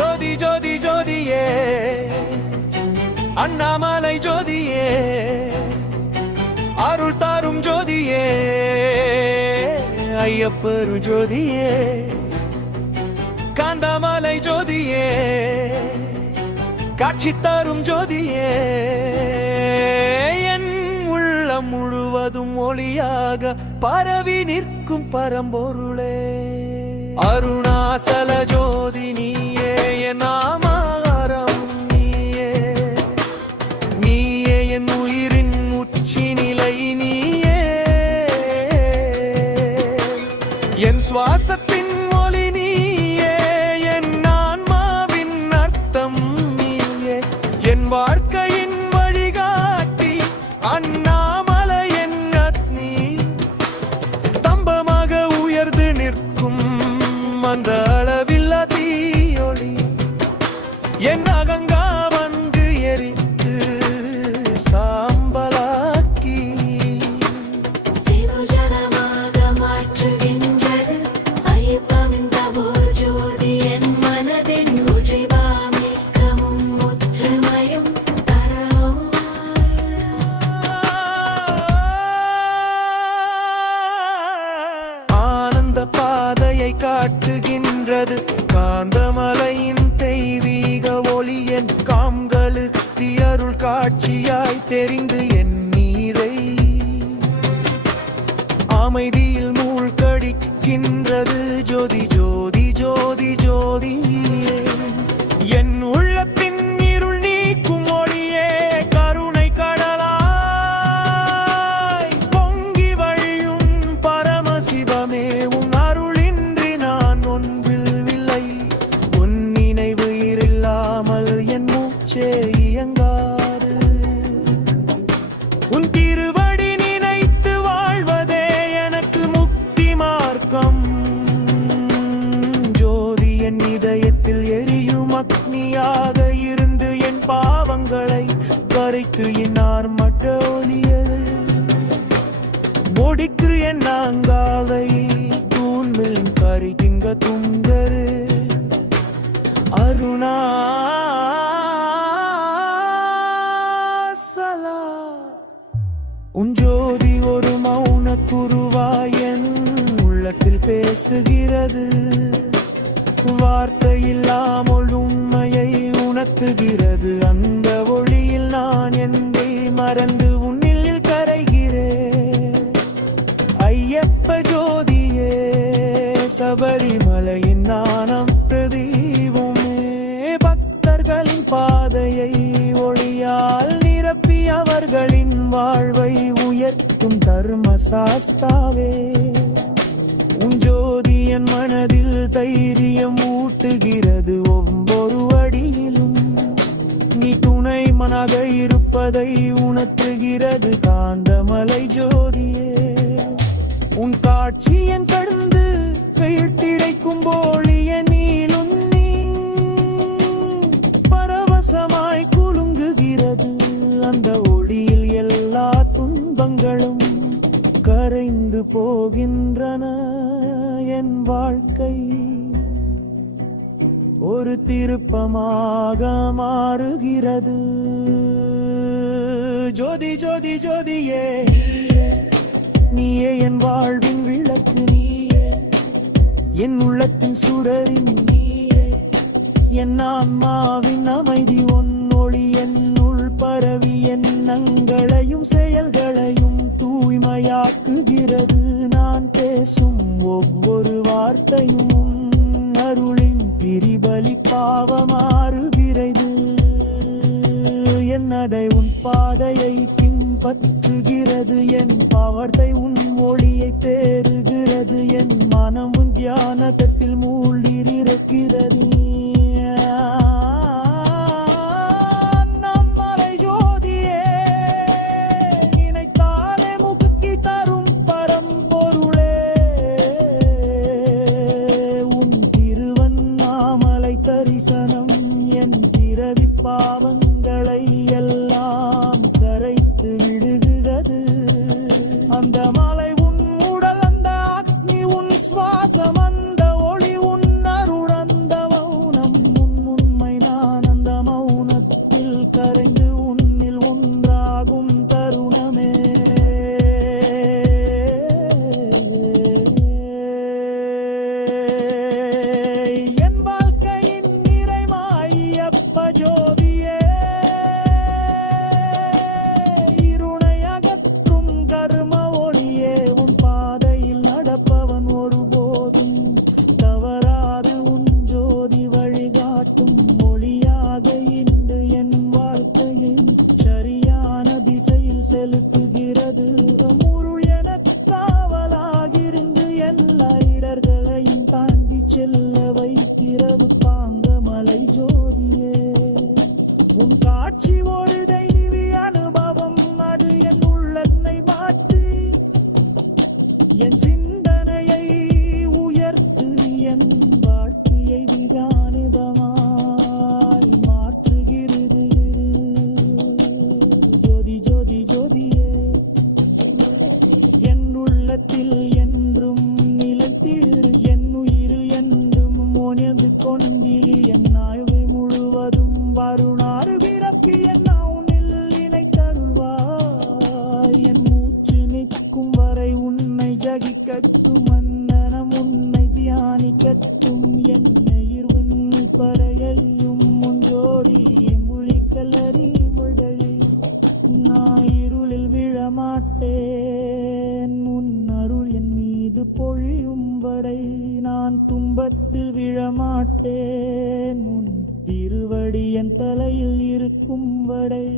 ஜோதி ஜோதி ஜோதியே அண்ணாமலை ஜோதியே அருள் தாரும் ஜோதியே ஐயப்பரு ஜோதியே காந்தாமலை ஜோதியே காட்சி தரும் ஜோதியே என் உள்ளம் முழுவதும் ஒளியாக பரவி நிற்கும் பரம்பொருளே அருணாசல ஜோதி நீயே என் ஆமாரம் நீயே நீயே என் உயிரின் உச்சி நிலை நீயே என் சுவாசத்தின் ஒளி நீயே என் ஆன்மாவின் அர்த்தம் நீயே என் வாழ்க்கையின் வழிகாட்டி அண்ணாமலை என் அக்னி ஸ்தம்பமாக உயர்ந்து நிற்கும் அந்த அளவில்லா தீயொளி என் அகங்கா வந்து எரித்து சாம்பலாக்கி சிவஜனமாக மாற்றுகின்றது ஐயப்பமின் தவோ ஜோதி என் மனதின் ஒழிவாமிக்கமும் ஒற்றுமையும் தரவும் ஆனந்த பாதையை காட்டுகின்றது காந்தமலையின் தெய்வீக ஒளி என் காம்களுக்கு அருள் காட்சியாய் தெரிந்து என் நீரை அமைதியில் மூழ்கடிக்கின்றது ஜோதி ஜோதி ஜோதி ஜோதி என் உள்ளத்தின் இருள் நீக்கும் ஒளியே கருணை கடலாய் பொங்கி வழியும் பரமசிவமே உன் அருளின்றி நான் ஒன்றில்லை உன் நினைவு இல்லாமல் என் மூச்சே இயங்காது உன் திருவடி நினைத்து வாழ்வதே எனக்கு முக்தி மார்க்கம் ஜோதி என் இதயத்தில் எரியும் அக்னியாக இருந்து என் பாவங்களை கரைத்து என்னார் மற்ற ஒளியது முடிக்கு என் நாங்காலை தூண்மில் கரி திங்க துங்கரு அருணாசலா உன் ஜோதி ஒரு மௌன குருவாயன் உள்ளத்தில் பேசுகிறது வார்த்தை இல்லாமல் உண்மையை உணர்த்துகிறது அந்த ஒளியில் நான் என்னை மறந்து உன்னில் கரைகிறேன் ஐயப்ப ஜோதியே சபரிமலையின் நாணம் பிரதீபமே பக்தர்களின் பாதையை ஒளியால் நிரப்பி அவர்களின் வாழ்வை உயர்த்தும் தர்ம சாஸ்தாவே உன் ஜோதி என் மனதில் தைரியம் ஊட்டுகிறது ஒவ்வொரு அடியிலும் நீ துணை மனாக இருப்பதை உணர்த்துகிறது காந்தமலை ஜோதியே உன் காட்சி என் கடந்து கையிட்டிடைக்கும் போலிய நீளும் நீ பரவசமாய் குலுங்குகிறது அந்த ஒளியில் எல்லா துன்பங்களும் கரைந்து போகின்றன என் வாழ்க்கை ஒரு திருப்பமாக மாறுகிறது ஜோதி ஜோதி ஜோதியே நீயே என் வாழ்வின் விளக்கு நீயே என் உள்ளத்தின் சுடரின் நீயே என் ஆன்மாவின் அமைதி ஒன்னொளி என்னுள் பரவி எண்ணங்களையும் செயல்களையும் தூய்மையாக்குகிறது நான் பேசும் ஒவ்வொரு வார்த்தையும் உன் அருளின் பிரிபலி பாவமாறுகிறது என் நடை உன் பாதையை பின்பற்றுகிறது என் பாவத்தை உன் ஒளியை தேறுகிறது என் மனம் உன் தியானத்தில் மூழ்கியிருக்கிறது நம்மரை ஜோதியே நினைத்தாலே முக்தி தரும் பரம்பொருளே உன் திருவண்ணாமலை தரிசனம் என் பிறவி பாவங்களை எல்லாம் கரைத்து விடுகிறது அந்த மலை உன் உடல் அந்த அக்னி உன் சுவாசம் அந்த ஒளி உன் அருள் அந்த மௌனம் உன் உன் காட்சி ஒரு தெய்வீ அனுபவம், அது என் உள்ளத்தை மாற்றி என் சிந்தனையை உயர்த்து என் வாழ்க்கையை விகானிதமாய் மாற்றுகிறது. ஜோதி ஜோதி ஜோதியே என் உள்ளத்தில் என்றும் நிலைத்தீர், என் உயிர் என்றும் மோனியது கொண்டில் என் ஆய்வு முழுவதும் வருணாறு விரப்பி என் உன்னில் இணைத்தருள்வாய். என் மூச்சு நிற்கும் வரை உன்னை ஜகிக்கட்டும், மன்னனம் உன்னை தியானிக்கட்டும். என்னை இருவன் பறையையும் முன் ஜோடி மொழிக்கல்லறி மொழி. நான் இருளில் விழமாட்டேன், உன் அருள் என் மீது பொழியும் வரை. நான் துன்பத்தில் விழமாட்டேன், உன் திருவடி என் தலையில் இருக்கும் வரை.